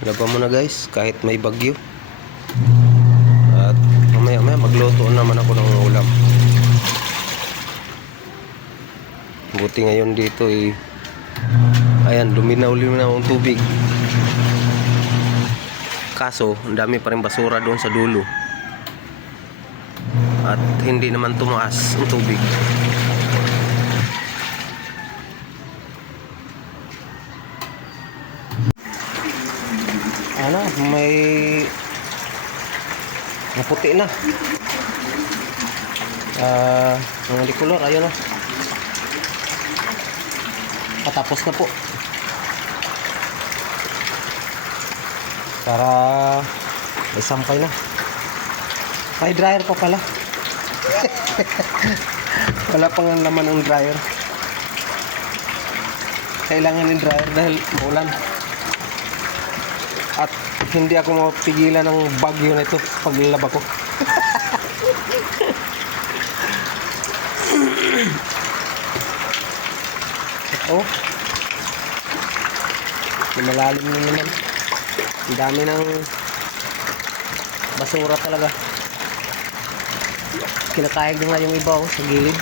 Laban mo na guys, kahit may bagyo. At mamaya magluto naman ako ng ulam. Buti ngayon dito ayan, luminaw-luminaw ang tubig. Kaso, ang dami pa rin basura doon sa dulo. At hindi naman tumaas ang tubig. Ano, may maputi na. Ang likulor, ayun na. Patapos na po. Para may sampay na. May dryer pa pala. Wala pang laman ng dryer. Kailangan ng dryer dahil maulan. At hindi ako mapigilan ng bagyo na ito paglalaba ko. Ito. Malalim na naman. Ang dami ng basura talaga. Kinakayag na nga yung iba sa gilid.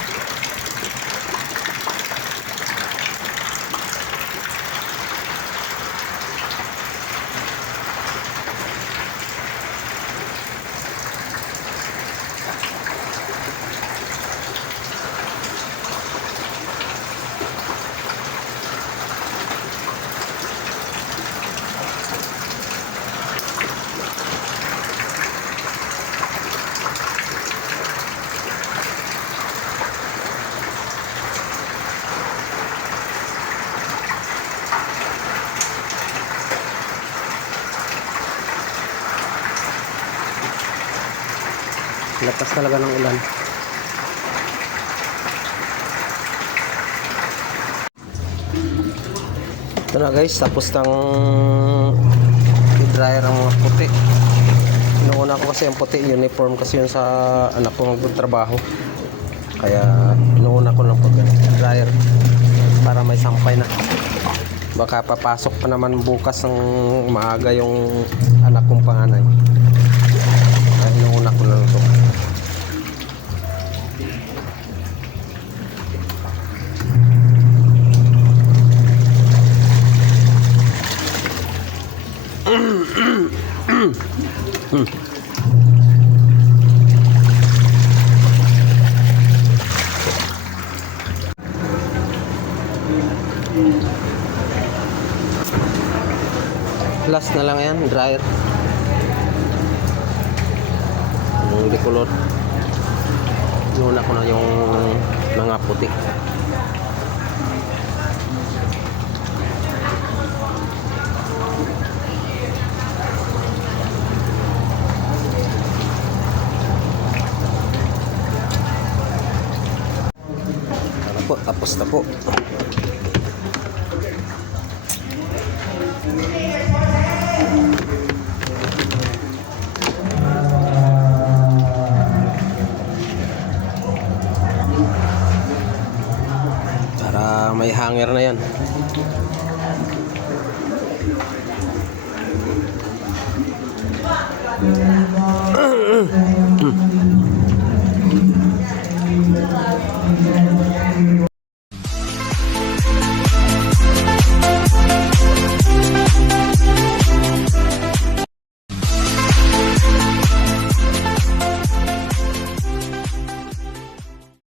Lakas talaga ng ulan. Ito na guys, tapos ng i-dryer ang mga puti. Inuuna ko kasi ang puti, uniform kasi yun sa anak ko magtrabaho. Kaya inuuna ko lang pag-dryer para may sampay na. Baka papasok pa naman bukas ng maaga yung anak kong panganay. Kaya inuuna ko lang ito. Last na lang yan, dryer. Yung decolor. Nuna ko na yung mga puti. Tapos na po. Para may hanger na yan.